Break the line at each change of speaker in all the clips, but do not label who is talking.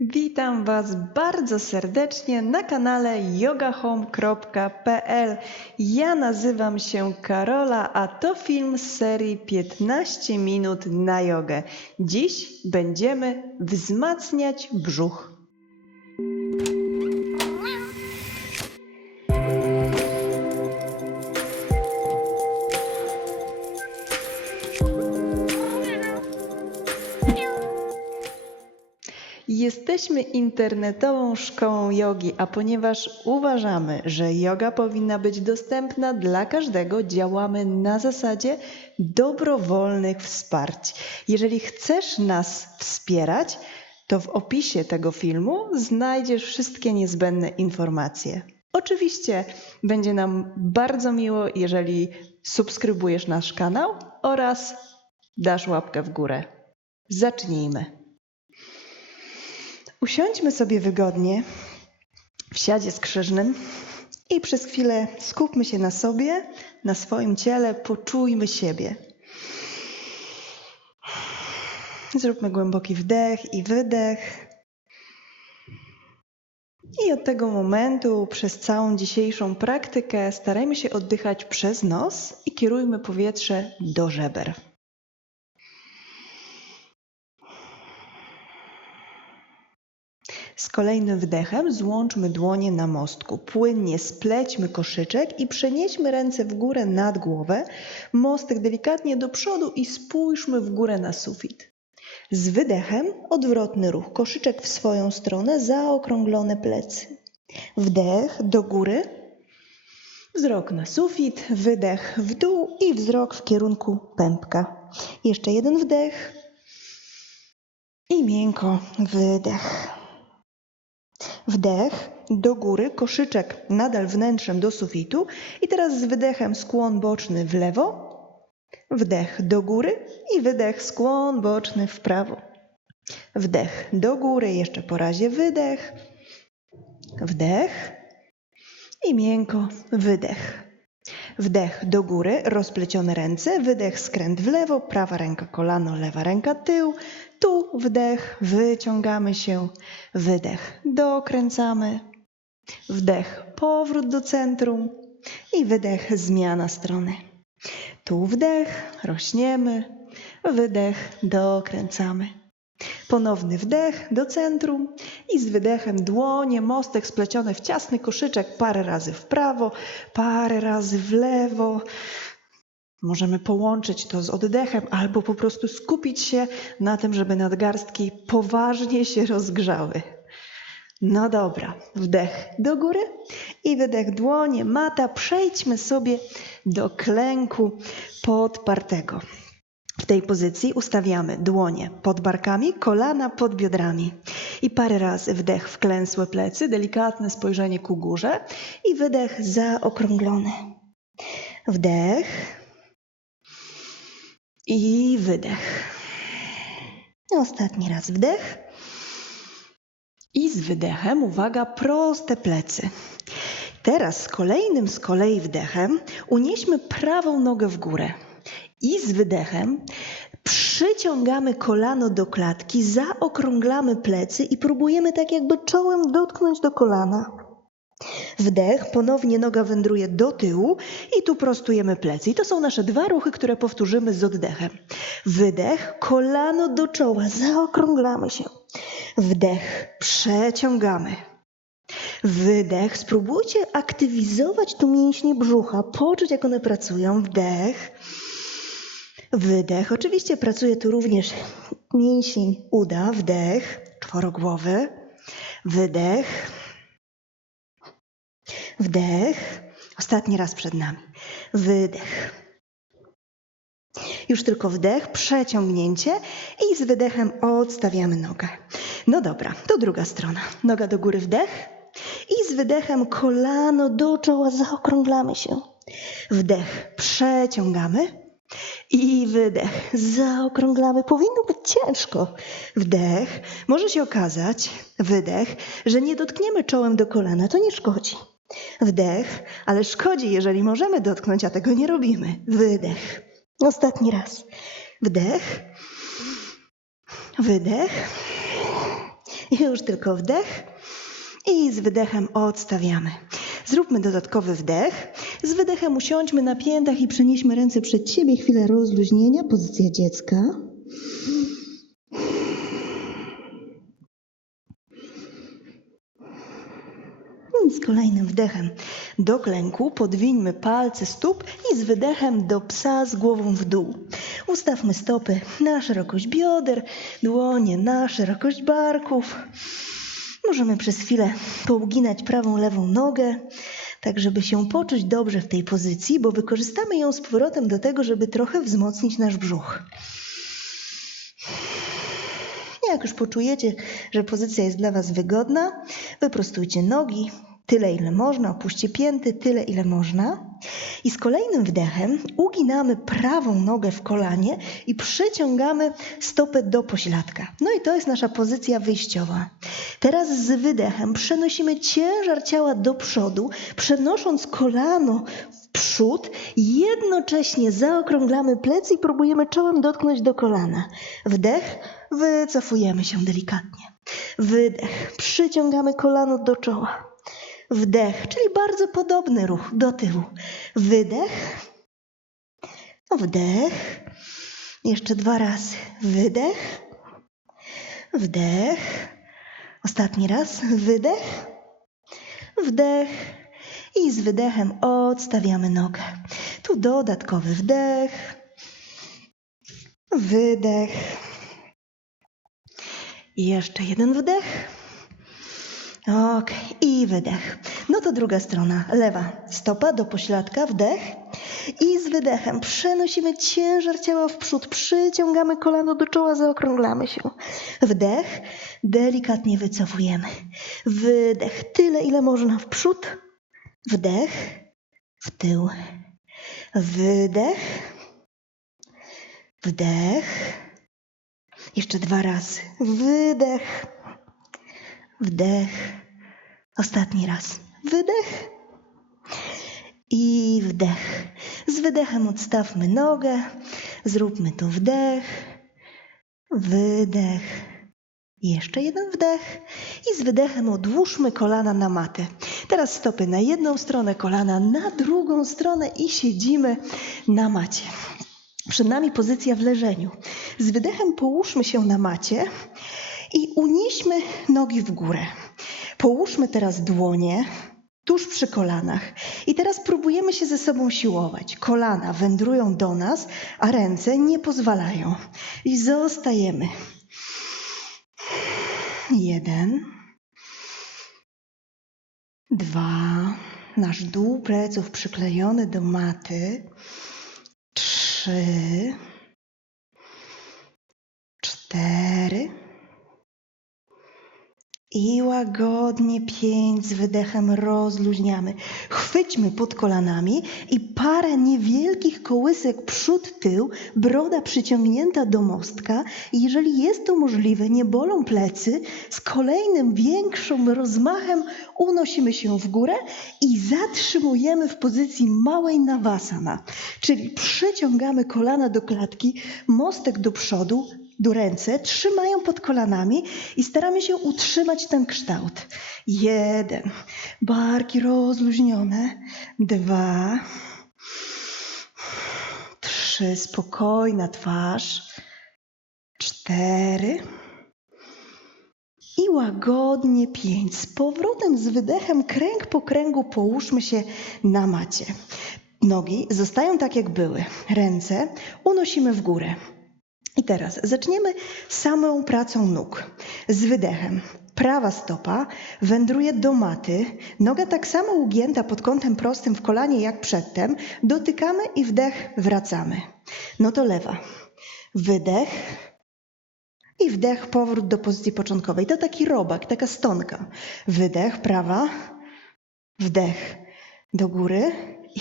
Witam Was bardzo serdecznie na kanale yogahome.pl. Ja nazywam się Karola, a to film z serii 15 minut na jogę. Dziś będziemy wzmacniać brzuch. Jesteśmy internetową szkołą jogi, a ponieważ uważamy, że yoga powinna być dostępna dla każdego, działamy na zasadzie dobrowolnych wsparć. Jeżeli chcesz nas wspierać, to w opisie tego filmu znajdziesz wszystkie niezbędne informacje. Oczywiście będzie nam bardzo miło, jeżeli subskrybujesz nasz kanał oraz dasz łapkę w górę. Zacznijmy. Usiądźmy sobie wygodnie w siadzie skrzyżnym i przez chwilę skupmy się na sobie, na swoim ciele, poczujmy siebie. Zróbmy głęboki wdech i wydech. I od tego momentu, przez całą dzisiejszą praktykę, starajmy się oddychać przez nos i kierujmy powietrze do żeber. Z kolejnym wdechem złączmy dłonie na mostku. Płynnie splećmy koszyczek i przenieśmy ręce w górę nad głowę, mostek delikatnie do przodu i spójrzmy w górę na sufit. Z wydechem odwrotny ruch, koszyczek w swoją stronę, zaokrąglone plecy. Wdech do góry, wzrok na sufit, wydech w dół i wzrok w kierunku pępka. Jeszcze jeden wdech i miękko wydech. Wdech do góry, koszyczek nadal wnętrzem do sufitu. I teraz z wydechem skłon boczny w lewo, wdech do góry. I wydech skłon boczny w prawo. Wdech do góry, jeszcze po razie wydech, wdech. I miękko wydech. Wdech do góry, rozplecione ręce, wydech, skręt w lewo, prawa ręka kolano, lewa ręka tył, tu wdech, wyciągamy się, wydech, dokręcamy, wdech, powrót do centrum. I wydech, zmiana strony. Tu wdech, rośniemy, wydech, dokręcamy. Ponowny wdech do centrum i z wydechem dłonie, mostek spleciony w ciasny koszyczek parę razy w prawo, parę razy w lewo. Możemy połączyć to z oddechem albo po prostu skupić się na tym, żeby nadgarstki poważnie się rozgrzały. No dobra, wdech do góry i wydech dłonie, mata. Przejdźmy sobie do klęku podpartego. W tej pozycji ustawiamy dłonie pod barkami, kolana pod biodrami. I parę razy wdech w klęsłe plecy, delikatne spojrzenie ku górze i wydech zaokrąglony. Wdech i wydech. Ostatni raz wdech. I z wydechem, uwaga, proste plecy. Teraz z kolejnym z kolei wdechem unieśmy prawą nogę w górę. I z wydechem przyciągamy kolano do klatki, zaokrąglamy plecy i próbujemy tak jakby czołem dotknąć do kolana. Wdech, ponownie noga wędruje do tyłu i tu prostujemy plecy. I to są nasze dwa ruchy, które powtórzymy z oddechem. Wydech, kolano do czoła, zaokrąglamy się. Wdech, przeciągamy. Wydech, spróbujcie aktywizować tu mięśnie brzucha, poczuć jak one pracują. Wdech. Wydech. Oczywiście pracuje tu również mięsień uda. Wdech. Czworogłowy. Wydech. Wdech. Ostatni raz przed nami. Wydech. Już tylko wdech, przeciągnięcie i z wydechem odstawiamy nogę. No dobra, to druga strona. Noga do góry, wdech i z wydechem kolano do czoła zaokrąglamy się. Wdech, przeciągamy i wydech, zaokrąglamy. Powinno być ciężko. Wdech, może się okazać, wydech, że nie dotkniemy czołem do kolana, to nie szkodzi. Wdech, ale szkodzi, jeżeli możemy dotknąć, a tego nie robimy. Wydech. Ostatni raz. Wdech. Wydech. Już tylko wdech i z wydechem odstawiamy. Zróbmy dodatkowy wdech. Z wydechem usiądźmy na piętach i przenieśmy ręce przed siebie. Chwilę rozluźnienia, pozycja dziecka. Z kolejnym wdechem do klęku podwińmy palce stóp i z wydechem do psa z głową w dół. Ustawmy stopy na szerokość bioder, dłonie na szerokość barków. Możemy przez chwilę pouginać prawą, lewą nogę, tak żeby się poczuć dobrze w tej pozycji, bo wykorzystamy ją z powrotem do tego, żeby trochę wzmocnić nasz brzuch. Jak już poczujecie, że pozycja jest dla Was wygodna, wyprostujcie nogi tyle, ile można, opuśćcie pięty tyle, ile można. I z kolejnym wdechem uginamy prawą nogę w kolanie i przeciągamy stopę do pośladka. No i to jest nasza pozycja wyjściowa. Teraz z wydechem przenosimy ciężar ciała do przodu, przenosząc kolano w przód, jednocześnie zaokrąglamy plecy i próbujemy czołem dotknąć do kolana. Wdech, wycofujemy się delikatnie. Wydech, przyciągamy kolano do czoła. Wdech, czyli bardzo podobny ruch do tyłu. Wydech, wdech, jeszcze dwa razy. Wydech, wdech, ostatni raz. Wydech, wdech i z wydechem odstawiamy nogę. Tu dodatkowy wdech, wydech. I jeszcze jeden wdech. Ok, i wydech. No to druga strona, lewa. Stopa do pośladka, wdech. I z wydechem przenosimy ciężar ciała w przód, przyciągamy kolano do czoła, zaokrąglamy się. Wdech, delikatnie wycofujemy. Wydech, tyle ile można w przód. Wdech, w tył. Wydech, wdech. Jeszcze dwa razy. Wydech, wdech. Ostatni raz. Wydech i wdech. Z wydechem odstawmy nogę. Zróbmy tu wdech, wydech. Jeszcze jeden wdech i z wydechem odłóżmy kolana na matę. Teraz stopy na jedną stronę, kolana na drugą stronę i siedzimy na macie. Przed nami pozycja w leżeniu. Z wydechem połóżmy się na macie i unieśmy nogi w górę. Połóżmy teraz dłonie tuż przy kolanach i teraz próbujemy się ze sobą siłować. Kolana wędrują do nas, a ręce nie pozwalają. I zostajemy. Jeden. Dwa. Nasz dół pleców przyklejony do maty. Trzy. Cztery. I łagodnie pięć z wydechem rozluźniamy. Chwyćmy pod kolanami i parę niewielkich kołysek przód, tył, broda przyciągnięta do mostka. Jeżeli jest to możliwe, nie bolą plecy, z kolejnym większym rozmachem unosimy się w górę i zatrzymujemy w pozycji małej nawasana. Czyli przyciągamy kolana do klatki, mostek do przodu, ręce, trzymają pod kolanami i staramy się utrzymać ten kształt. Jeden. Barki rozluźnione. Dwa. Trzy. Spokojna twarz. Cztery. I łagodnie pięć. Z powrotem z wydechem kręg po kręgu połóżmy się na macie. Nogi zostają tak jak były. Ręce unosimy w górę. I teraz zaczniemy samą pracą nóg. Z wydechem. Prawa stopa wędruje do maty, noga tak samo ugięta pod kątem prostym w kolanie jak przedtem. Dotykamy i wdech wracamy. No to lewa. Wydech i wdech, powrót do pozycji początkowej. To taki robak, taka stonka. Wydech, prawa, wdech do góry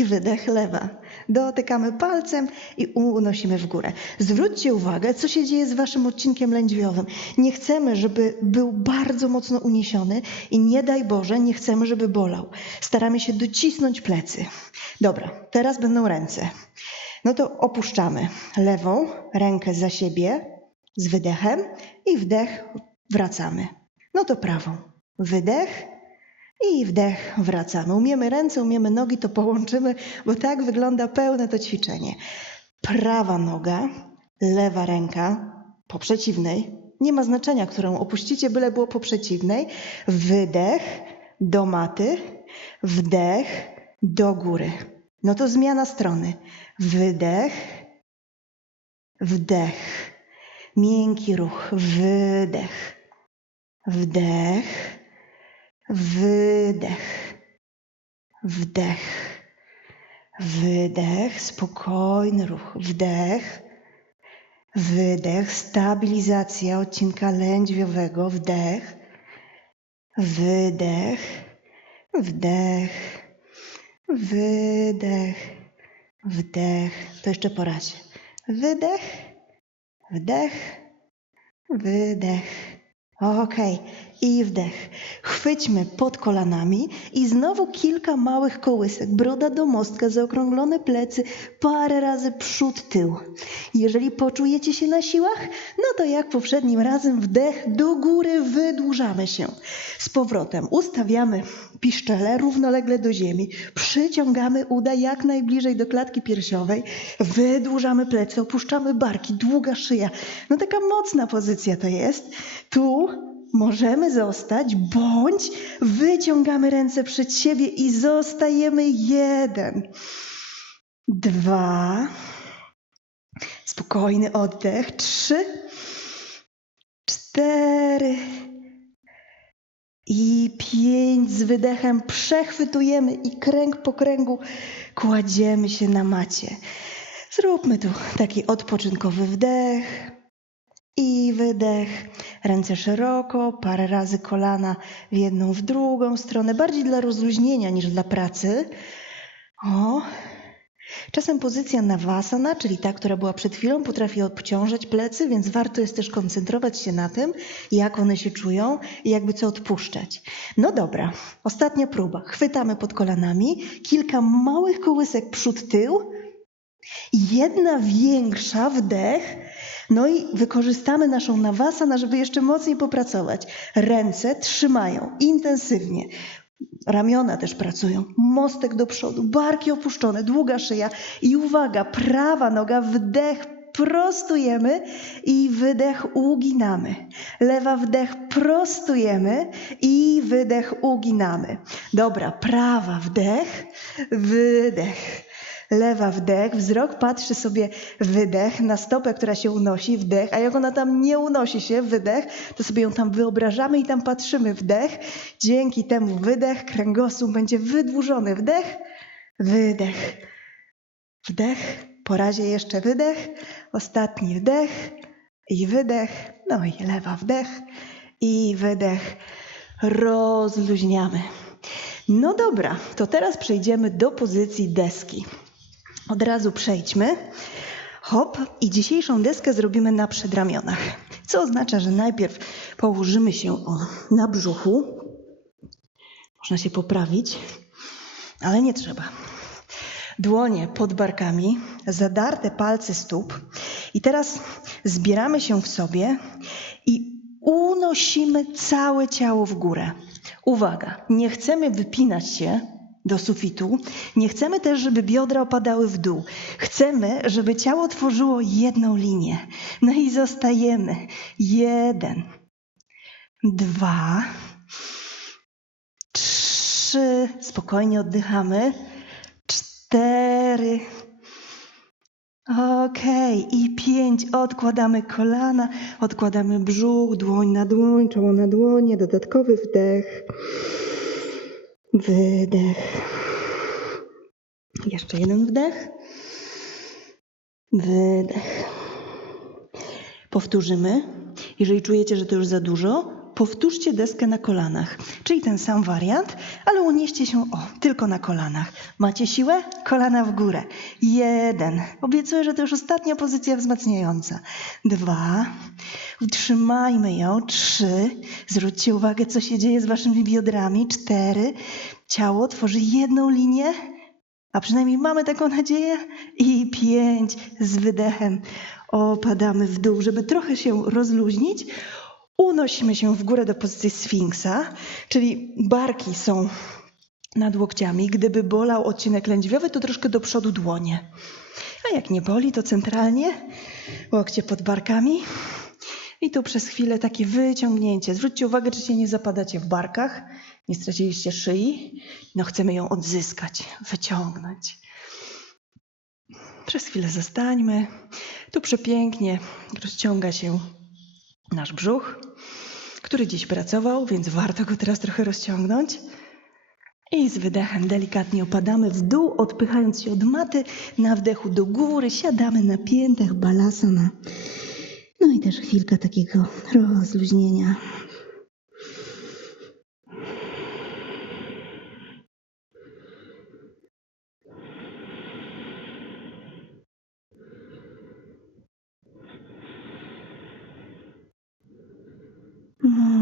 i wydech lewa. Dotykamy palcem i unosimy w górę. Zwróćcie uwagę, co się dzieje z waszym odcinkiem lędźwiowym. Nie chcemy, żeby był bardzo mocno uniesiony i nie daj Boże, nie chcemy, żeby bolał. Staramy się docisnąć plecy. Dobra, teraz będą ręce. No to opuszczamy lewą rękę za siebie z wydechem i wdech wracamy. No to prawą. Wydech i wdech wracamy. Umiemy ręce, umiemy nogi, to połączymy, bo tak wygląda pełne to ćwiczenie. Prawa noga, lewa ręka po przeciwnej. Nie ma znaczenia, którą opuścicie, byle było po przeciwnej. Wydech do maty, wdech do góry. No to zmiana strony. Wydech, wdech. Miękki ruch. Wydech, wdech, wydech, wdech, wydech. Spokojny ruch. Wdech, wydech. Stabilizacja odcinka lędźwiowego. Wdech, wydech, wdech, wydech, wdech. To jeszcze po. Wydech, wdech, wydech. Okej, i wdech. Chwyćmy pod kolanami i znowu kilka małych kołysek. Broda do mostka, zaokrąglone plecy, parę razy przód, tył. Jeżeli poczujecie się na siłach, no to jak poprzednim razem wdech do góry, wydłużamy się. Z powrotem ustawiamy piszczele równolegle do ziemi, przyciągamy uda jak najbliżej do klatki piersiowej, wydłużamy plecy, opuszczamy barki, długa szyja. No taka mocna pozycja to jest. Tu możemy zostać, bądź wyciągamy ręce przed siebie i zostajemy jeden, dwa, spokojny oddech, trzy, cztery i pięć. Z wydechem przechwytujemy i kręg po kręgu kładziemy się na macie. Zróbmy tu taki odpoczynkowy wdech. I wydech, ręce szeroko, parę razy kolana w jedną, w drugą stronę, bardziej dla rozluźnienia niż dla pracy. O. Czasem pozycja nawasana, czyli ta, która była przed chwilą, potrafi obciążać plecy, więc warto jest też koncentrować się na tym, jak one się czują i jakby co odpuszczać. No dobra, ostatnia próba. Chwytamy pod kolanami, kilka małych kołysek przód-tył, jedna większa wdech, no i wykorzystamy naszą nawasana, żeby jeszcze mocniej popracować. Ręce trzymają intensywnie. Ramiona też pracują. Mostek do przodu, barki opuszczone, długa szyja. I uwaga, prawa noga, wdech, prostujemy i wydech uginamy. Lewa wdech prostujemy i wydech uginamy. Dobra, prawa wdech, wydech. Lewa wdech, wzrok patrzy sobie wydech na stopę, która się unosi, wdech, a jak ona tam nie unosi się, wydech, to sobie ją tam wyobrażamy i tam patrzymy, wdech. Dzięki temu wydech, kręgosłup będzie wydłużony, wdech, wydech, wdech, po razie jeszcze wydech, ostatni wdech i wydech, no i lewa wdech i wydech, rozluźniamy. No dobra, to teraz przejdziemy do pozycji deski. Od razu przejdźmy. Hop, i dzisiejszą deskę zrobimy na przedramionach. Co oznacza, że najpierw położymy się o, na brzuchu. Można się poprawić, ale nie trzeba. Dłonie pod barkami, zadarte palce stóp. I teraz zbieramy się w sobie i unosimy całe ciało w górę. Uwaga, nie chcemy wypinać się do sufitu. Nie chcemy też, żeby biodra opadały w dół. Chcemy, żeby ciało tworzyło jedną linię. No i zostajemy. Jeden, dwa, trzy. Spokojnie oddychamy. Cztery. Okej, i pięć. Odkładamy kolana, odkładamy brzuch, dłoń na dłoń, czoło na dłonie, dodatkowy wdech. Wydech. Jeszcze jeden wdech. Wydech. Powtórzymy. Jeżeli czujecie, że to już za dużo, powtórzcie deskę na kolanach. Czyli ten sam wariant, ale unieście się o, tylko na kolanach. Macie siłę? Kolana w górę. Jeden. Obiecuję, że to już ostatnia pozycja wzmacniająca. Dwa. Utrzymajmy ją. Trzy. Zwróćcie uwagę, co się dzieje z waszymi biodrami. Cztery. Ciało tworzy jedną linię, a przynajmniej mamy taką nadzieję. I pięć. Z wydechem opadamy w dół, żeby trochę się rozluźnić. Unosimy się w górę do pozycji sfinksa, czyli barki są nad łokciami. Gdyby bolał odcinek lędźwiowy, to troszkę do przodu dłonie. A jak nie boli, to centralnie łokcie pod barkami. I tu przez chwilę takie wyciągnięcie. Zwróćcie uwagę, czy się nie zapadacie w barkach, nie straciliście szyi. No chcemy ją odzyskać, wyciągnąć. Przez chwilę zostańmy. Tu przepięknie rozciąga się nasz brzuch, który dziś pracował, więc warto go teraz trochę rozciągnąć. I z wydechem delikatnie opadamy w dół, odpychając się od maty. Na wdechu do góry siadamy na piętach balasana. No i też chwilka takiego rozluźnienia.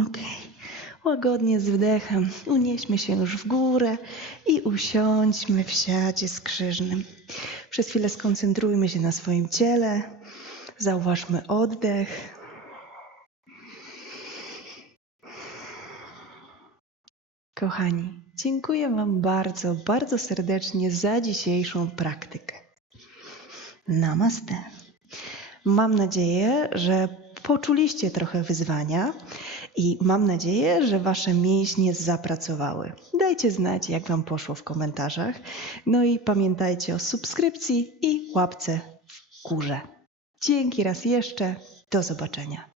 Okej. Łagodnie z wdechem unieśmy się już w górę i usiądźmy w siadzie skrzyżnym. Przez chwilę skoncentrujmy się na swoim ciele. Zauważmy oddech. Kochani, dziękuję Wam bardzo, bardzo serdecznie za dzisiejszą praktykę. Namaste. Mam nadzieję, że poczuliście trochę wyzwania i mam nadzieję, że Wasze mięśnie zapracowały. Dajcie znać, jak Wam poszło w komentarzach. No i pamiętajcie o subskrypcji i łapce w górze. Dzięki raz jeszcze. Do zobaczenia.